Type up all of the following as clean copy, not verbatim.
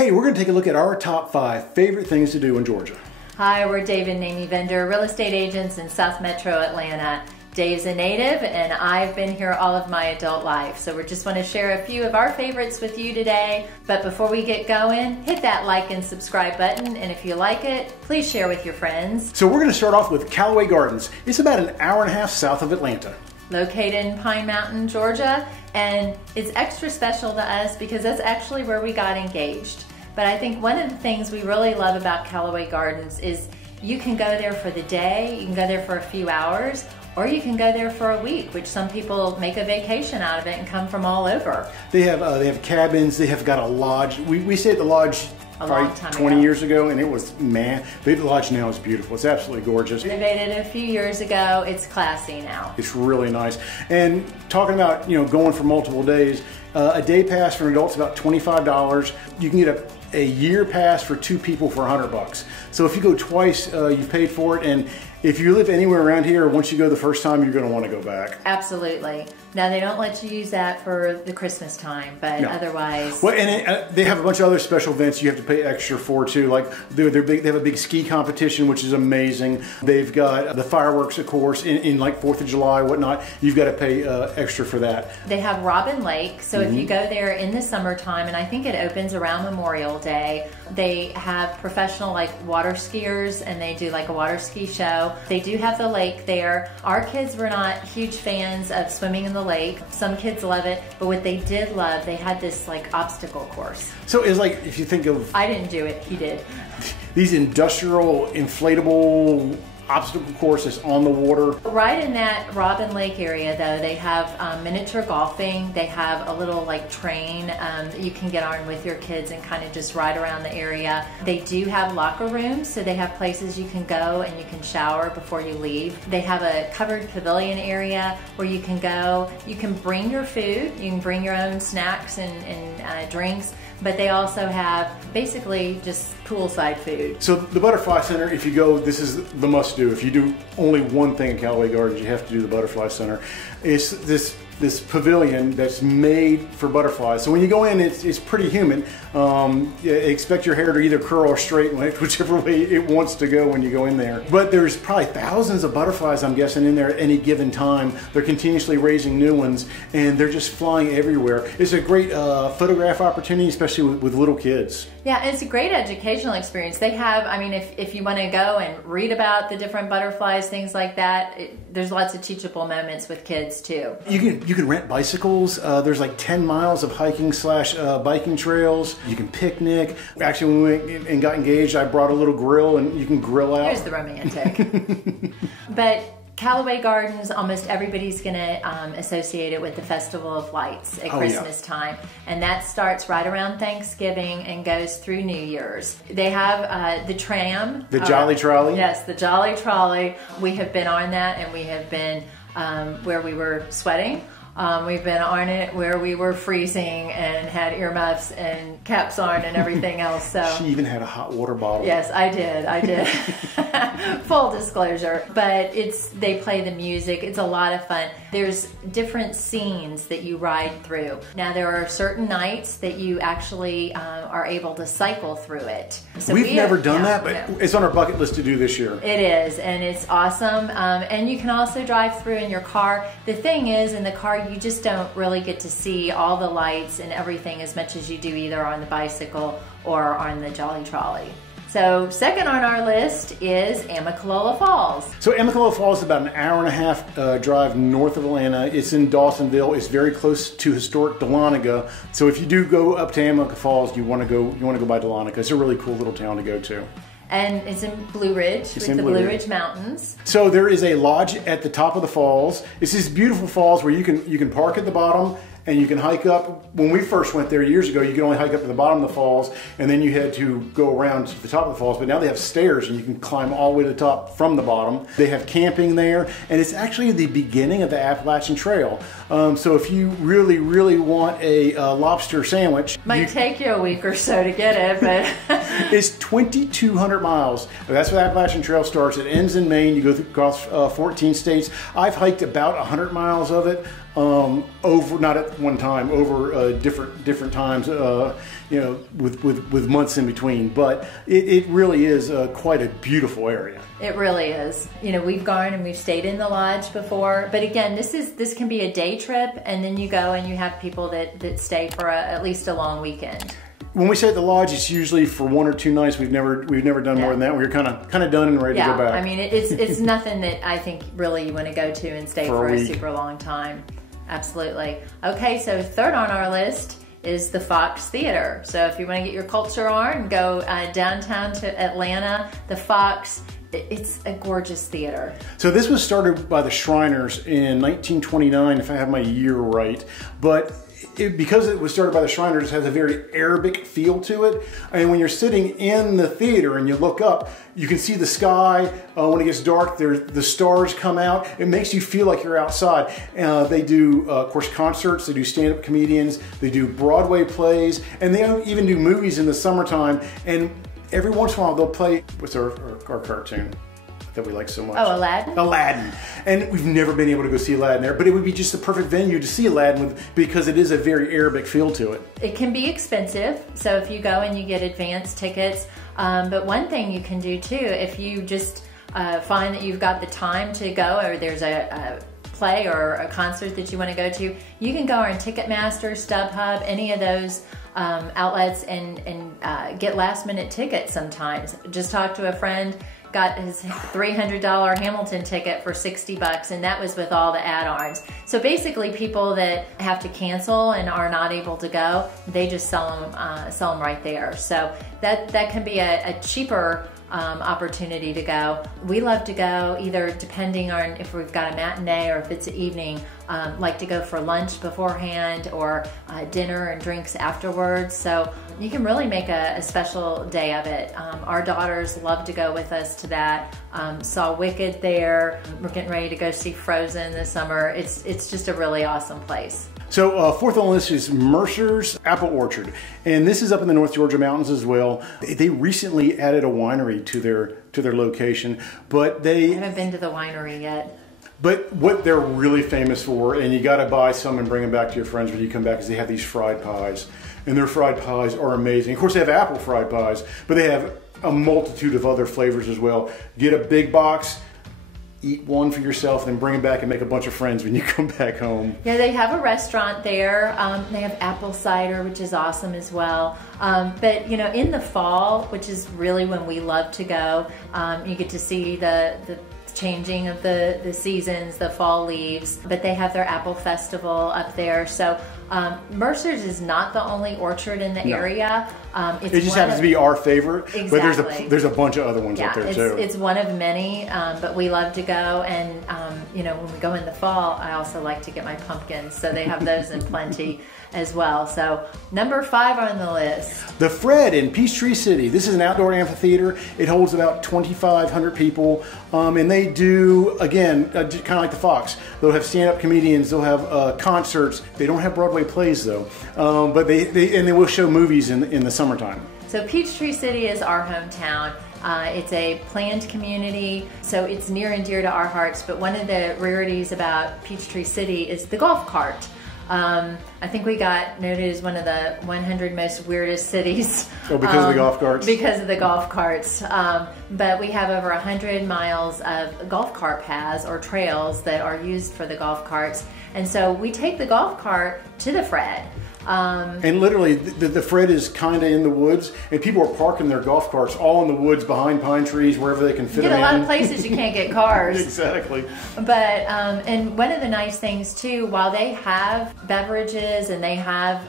Hey, we're going to take a look at our top 5 favorite things to do in Georgia. Hi, we're David and Amy Vender, real estate agents in South Metro Atlanta. Dave's a native and I've been here all of my adult life. So we just want to share a few of our favorites with you today. But before we get going, hit that like and subscribe button. And if you like it, please share with your friends. So we're going to start off with Callaway Gardens. It's about an hour and a half south of Atlanta. Located in Pine Mountain, Georgia. And it's extra special to us because that's actually where we got engaged. But I think one of the things we really love about Callaway Gardens is you can go there for the day, you can go there for a few hours, or you can go there for a week, which some people make a vacation out of it and come from all over. They have cabins, they have got a lodge. We stayed at the lodge probably 20 years ago, and it was, man, the lodge now is beautiful. It's absolutely gorgeous. Renovated a few years ago. It's classy now. It's really nice. And talking about, going for multiple days, a day pass for an adult is about $25. You can get a year pass for 2 people for $100. So if you go twice, you've paid for it. And if you live anywhere around here, once you go the first time, you're going to want to go back. Absolutely. Now, they don't let you use that for the Christmas time, but otherwise... Well, and they have a bunch of other special events you have to pay extra for, too. Like, they have a big ski competition, which is amazing. They've got the fireworks, of course, in like 4th of July, whatnot. You've got to pay extra for that. They have Robin Lake, so if you go there in the summertime, and I think it opens around Memorial Day, they have professional, like, water skiers, and they do, like, a water ski show. They do have the lake there. Our kids were not huge fans of swimming in the lake. Some kids love it, but what they did love, they had this like obstacle course. So it's like, if you think of... I didn't do it, he did. These industrial, inflatable obstacle courses on the water. Right in that Robin Lake area though, they have miniature golfing. They have a little like train that you can get on with your kids and kind of just ride around the area. They do have locker rooms, so they have places you can go and you can shower before you leave. They have a covered pavilion area where you can go. You can bring your food, you can bring your own snacks and drinks, but they also have basically just poolside food. So the Butterfly Center, if you go, this is the must-do. If you do only one thing at Callaway Gardens, you have to do the Butterfly Center. It's this pavilion that's made for butterflies. So when you go in, it's pretty human. Expect your hair to either curl or straighten, whichever way it wants to go when you go in there. But there's probably thousands of butterflies, I'm guessing, in there at any given time. They're continuously raising new ones, and they're just flying everywhere. It's a great photograph opportunity, especially with little kids. Yeah, it's a great educational experience. They have, I mean, if you want to go and read about the different butterflies, things like that, there's lots of teachable moments with kids too. You can rent bicycles. There's like 10 miles of hiking / biking trails. You can picnic. Actually, when we went and got engaged, I brought a little grill, and you can grill out. Here's the romantic. But Callaway Gardens, almost everybody's going to associate it with the Festival of Lights at Christmas time. And that starts right around Thanksgiving and goes through New Year's. They have the tram. The Jolly Trolley? Yes, the Jolly Trolley. We have been on that, and we have been where we were sweating. We've been on it where we were freezing and had earmuffs and caps on and everything else. So she even had a hot water bottle. Yes, I did. Full disclosure. But they play the music. It's a lot of fun. There's different scenes that you ride through. Now there are certain nights that you actually are able to cycle through it. So We've never done that, but it's on our bucket list to do this year. It is, and it's awesome. And you can also drive through in your car. The thing is, in the car, you just don't really get to see all the lights and everything as much as you do either on the bicycle or on the Jolly Trolley. So second on our list is Amyvender Falls. So Amyvender Falls is about an hour and a half drive north of Atlanta. It's in Dawsonville. It's very close to historic Dahlonega. So if you do go up to Amyvender Falls, you want to go by Dahlonega. It's a really cool little town to go to. And it's in Blue Ridge, with the Blue Ridge Mountains. So there is a lodge at the top of the falls. It's these beautiful falls where you can park at the bottom and you can hike up. When we first went there years ago, you could only hike up to the bottom of the falls, and then you had to go around to the top of the falls. But now they have stairs, and you can climb all the way to the top from the bottom. They have camping there, and it's actually the beginning of the Appalachian Trail. So if you really, really want a lobster sandwich, might take you a week or so to get it, but it's 2,200 miles. That's where the Appalachian Trail starts. It ends in Maine. You go across 14 states. I've hiked about 100 miles of it. over, not at one time, over different times, you know, with months in between. But it really is quite a beautiful area. It really is. You know, we've gone and we've stayed in the lodge before, but again, this can be a day trip, and then you go and you have people that stay for at least a long weekend. When we stay at the lodge, it's usually for 1 or 2 nights. We've never done more than that. We're kind of done and ready to go back. I mean, it's nothing that I think really you want to go to and stay for a super long time. Absolutely. Okay, so third on our list is the Fox Theater. So if you want to get your culture on and go downtown to Atlanta, the Fox, it's a gorgeous theater. So this was started by the Shriners in 1929, if I have my year right. But because it was started by the Shriners, it has a very Arabic feel to it. And when you're sitting in the theater and you look up, you can see the sky. When it gets dark, the stars come out. It makes you feel like you're outside. They do, of course, concerts. They do stand-up comedians. They do Broadway plays. And they even do movies in the summertime. And every once in a while, they'll play, what's our cartoon that we like so much? Oh, Aladdin? Aladdin. And we've never been able to go see Aladdin there, but it would be just the perfect venue to see Aladdin with, because it is a very Arabic feel to it. It can be expensive, so if you go and you get advance tickets, but one thing you can do too, if you just find that you've got the time to go, or there's a play or a concert that you want to go to, you can go on Ticketmaster, StubHub, any of those outlets and get last minute tickets sometimes. Just talk to a friend, got his $300 Hamilton ticket for $60, and that was with all the add-ons. So basically people that have to cancel and are not able to go, they just sell them right there. So that can be a cheaper opportunity to go. We love to go either depending on if we've got a matinee or if it's an evening, like to go for lunch beforehand or dinner and drinks afterwards. So you can really make a special day of it. Our daughters love to go with us to that. Saw Wicked there. We're getting ready to go see Frozen this summer. It's just a really awesome place. So fourth on the list is Mercers Apple Orchard, and this is up in the North Georgia mountains as well. They recently added a winery to their location, but I haven't been to the winery yet. But what they're really famous for, and you got to buy some and bring them back to your friends when you come back, is they have these fried pies, and their fried pies are amazing. Of course, they have apple fried pies, but they have a multitude of other flavors as well. Get a big box. Eat one for yourself, then bring it back and make a bunch of friends when you come back home. Yeah, they have a restaurant there. They have apple cider, which is awesome as well. But you know, in the fall, which is really when we love to go, you get to see the changing of the seasons, the fall leaves. But they have their apple festival up there. So Mercers is not the only orchard in the area. It just happens to be our favorite, exactly. But there's a bunch of other ones up there too. It's one of many, but we love to go, and you know, when we go in the fall, I also like to get my pumpkins, so they have those in plenty as well. So number 5 on the list. The Fred in Peachtree City. This is an outdoor amphitheater. It holds about 2,500 people, and they do, again, kind of like the Fox. They'll have stand-up comedians, they'll have concerts. They don't have Broadway plays though, but they will show movies in the summertime. So Peachtree City is our hometown. It's a planned community, so it's near and dear to our hearts, but one of the rarities about Peachtree City is the golf cart. I think we got noted as one of the 100 most weirdest cities. Oh, because of the golf carts? Because of the golf carts. But we have over 100 miles of golf cart paths or trails that are used for the golf carts. And so we take the golf cart to the Fred. And literally, the Fred is kind of in the woods, and people are parking their golf carts all in the woods behind pine trees, wherever they can fit them in. You get a lot of places you can't get cars. Exactly. But, and one of the nice things too, while they have beverages and they have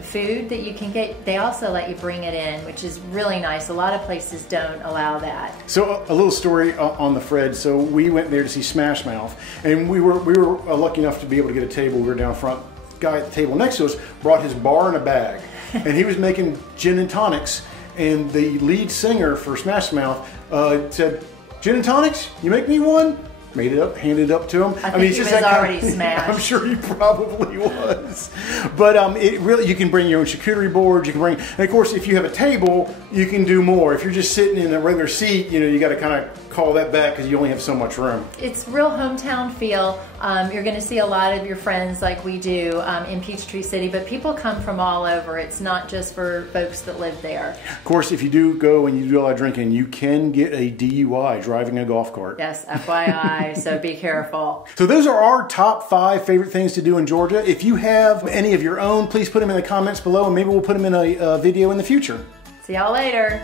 food that you can get, they also let you bring it in, which is really nice. A lot of places don't allow that. So a little story on the Fred. So we went there to see Smash Mouth, and we were lucky enough to be able to get a table. We were down front. Guy at the table next to us brought his bar in a bag, and he was making gin and tonics, and the lead singer for Smash Mouth said, "Gin and tonics? You make me one?" made it up, handed it up to him. I mean, he was already smashed. I'm sure he probably was. But it really, you can bring your own charcuterie board. You can bring, and of course, if you have a table, you can do more. If you're just sitting in a regular seat, you know, you got to kind of call that back because you only have so much room. It's real hometown feel. You're going to see a lot of your friends like we do in Peachtree City, but people come from all over. It's not just for folks that live there. Of course, if you do go and you do a lot of drinking, you can get a DUI driving a golf cart. Yes, FYI, so be careful. So those are our top 5 favorite things to do in Georgia. If you have any of your own, please put them in the comments below and maybe we'll put them in a video in the future. See y'all later.